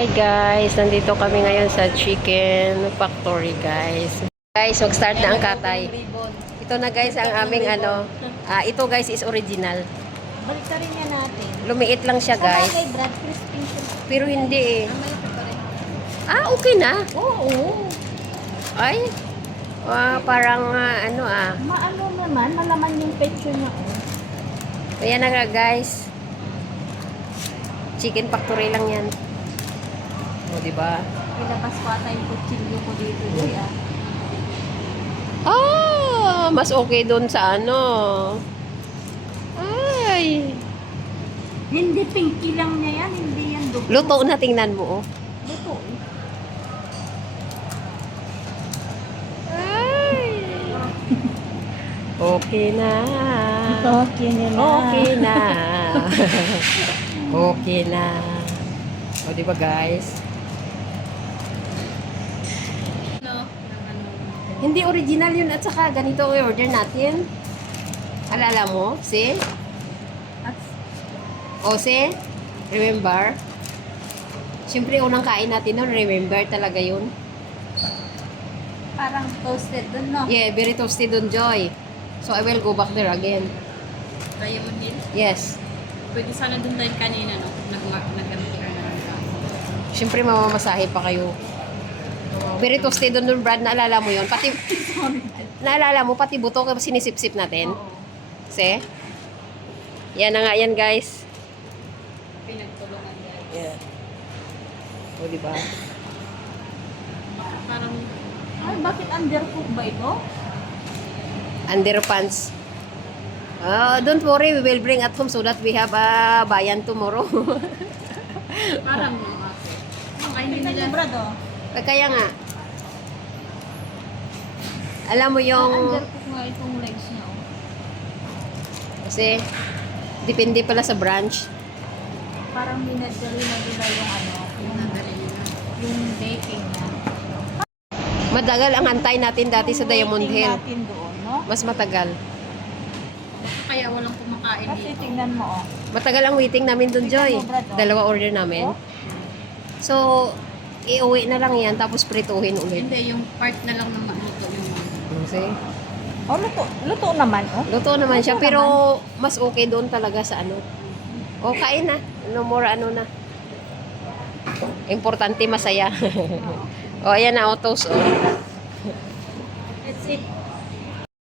Hi guys, nandito kami ngayon sa Chicken Factory guys. Guys, mag-start na ang katay. Ito na guys ang aming ito guys is original. Baliktarin niya natin. Lumiit lang siya guys. Kay Brad, crispy siya. Pero hindi eh. Okay na. Oo. Ay, parang Maano naman, malaman yung pecture niya. Oh. Ayan na nga guys. Chicken Factory lang yan. O, diba? Ilabas ko ata yung kutsilyo ko dito. Mas okay doon sa Ay. Hindi, pinky lang niya yan. Hindi yan dugo. Luto na, tingnan mo oh. Luto. Ay. Okay na. Okay na. Okay na. Okay na. O, diba guys? Hindi original yun at saka ganito i-order natin. Alala mo? See? O, see? Remember? Siyempre, unang kain natin nun, remember talaga yun. Parang toasted dun, no? Yeah, very toasty dun, Joy. So, I will go back there again. Diamond Hill? Yes. Pwede sana dun tayo kanina, no? Nag-MTR na lang tayo. Siyempre, mamamasahe pa kayo. Very toasty dun, Brad. Naalala mo yun? Pati, naalala mo, pati buto kasi sinisip-sip natin. Oo. See? Yan na nga yan, guys. Pinagtulungan guys. Yeah. O, diba? Parang, Ay, bakit undercook ba ito? Underpants. Don't worry, we will bring at home so that we have a bayan tomorrow. parang, okay. Ang kainin Tingnan nila. niyo, Brad, oh. Kaya nga, alam mo yung, Undercook nga itong legs niya, oh. kasi, depende pala sa branch. Parang minadali na nila yung Nadali nila. yung baking niya. Matagal ang antay natin dati sa Diamond Waiting Hill. natin doon, no? Mas matagal. Kaya walang kumakain Kasi dito. tingnan mo, oh. Matagal ang waiting namin dun, Joy. Dalawa order namin. So, iuwi na lang yan, tapos prituhin ulit. Hindi, yung part na lang na maluto yung See? Oh, luto naman, oh. Luto naman siya, pero mas okay doon talaga sa O, kain na. No more na. Importante masaya. O, ayan na, toast. Let's eat.